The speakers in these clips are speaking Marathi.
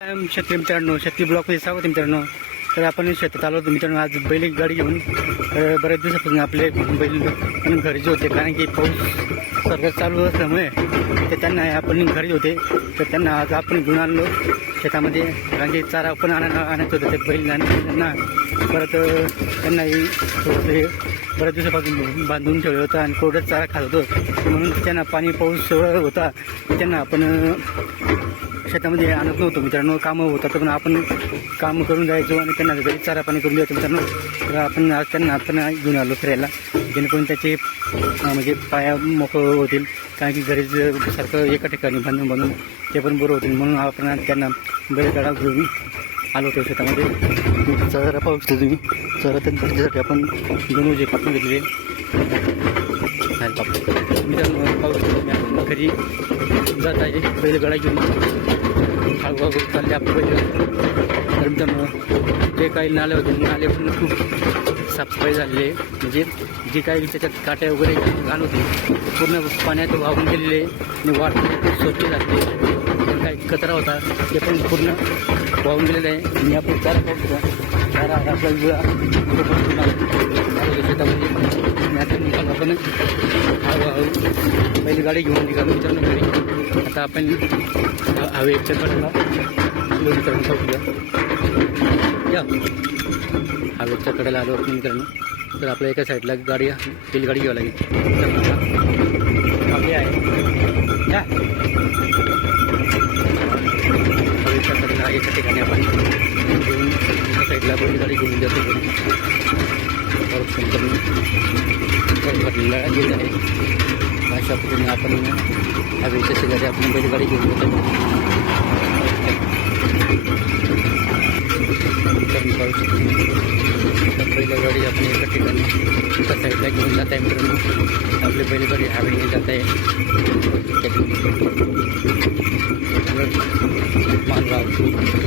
शेतकरी मित्रांनो, शेतकरी ब्लॉकमध्ये स्वागत आहे मित्रांनो. तर आपण शेतात आलो होतो मित्रांनो आज बैल गाडी घेऊन. तर बऱ्याच दिवसापासून आपले बैल घरीचे होते, कारण की पाऊस सरकार चालू असल्यामुळे ते त्यांना आपण घरी होते. तर त्यांना आज आपण घेऊन आणलो शेतामध्ये, कारण की चारा पण आणायचं होतं ते बैलांना. परत त्यांनाही थोडंसं बऱ्याच दिवसापासून बांधून ठेवलं होतं आणि कोरडा चारा खात होतो, म्हणून त्यांना पाणी पाऊस होता त्यांना आपण शेतामध्ये आणत नव्हतो मित्रांनो. कामं होतात पण आपण काम करून जायचो आणि त्यांना घरी चारा पाणी करून द्यायचो मित्रांनो. तर आपण आज त्यांना आपण घेऊन आलो फिरायला, जेणेकरून त्याचे म्हणजे पाया मोकळं होतील, कारण की घरी सारखं एका ठिकाणी बांधून ते पण बरं होतील, म्हणून आपण आज त्यांना बैलगाडा घेऊन आलो होतो शेतामध्ये. चारा पाहू शकतो तुम्ही, चारा त्याच्यासाठी आपण दोन जे कापून घेतले मित्रांनो. पाहू शकतो तुम्ही आपण घरी जात आहे बैलगाडा घेऊन हळूहळू चालले आपण बैल. तर मित्रांनो जे काही नाले होते नाले पण खूप साफसफाई झालेली आहे, म्हणजे जे काही त्याच्यात काट्या वगैरे घाण होती पूर्ण पाण्यात वाहून गेलेले आणि वाट खूप स्वच्छ झाले. काही कचरा होता ते पण पूर्ण वाहून गेलेलं आहे. आणि आपण चारा पाहू शकतो, चारा आपला जुळा शेतामध्ये आपण हळूहळू पहिली गाडी घेऊन निघालो मित्रांनो घरी. आता आपण हवेच्या कडेला मित्रांनो पाहूया, या हवेच्या कडेला आलो आपण मित्रांनो. तर आपल्या एका साईडला गाडी पहिली गाडी घ्यावी लागेल. आपली आहे या हवेच्या कडेला एका ठिकाणी आपण घेऊन एका साईडला पहिली गाडी घेऊन जातो. भरलेला गेला आहे, अशा पद्धतीने आपण हवेच्या शेजारी आपण पहिली गाडी घेऊन जातो. पहिली गाडी आपण एका ठिकाणी एका साईडला घेऊन जात आहे मित्रांनो. आपली पहिली गाडी हवेने जात आहे. माल वाहतूक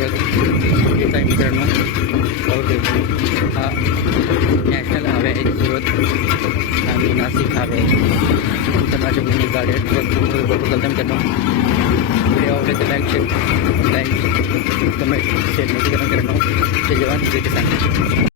येत आहे मित्रांनो. हा नॅशनल हायवे आहे सुरत आणि नाशिक हायवे इंटरनॅशनल गाड्या भरपूर चालतात मित्रांनो. व्हिडिओ आवडले तर लाईक कमेंट शेअर नोटिफिकेशन करणं ते जेवण सांगा.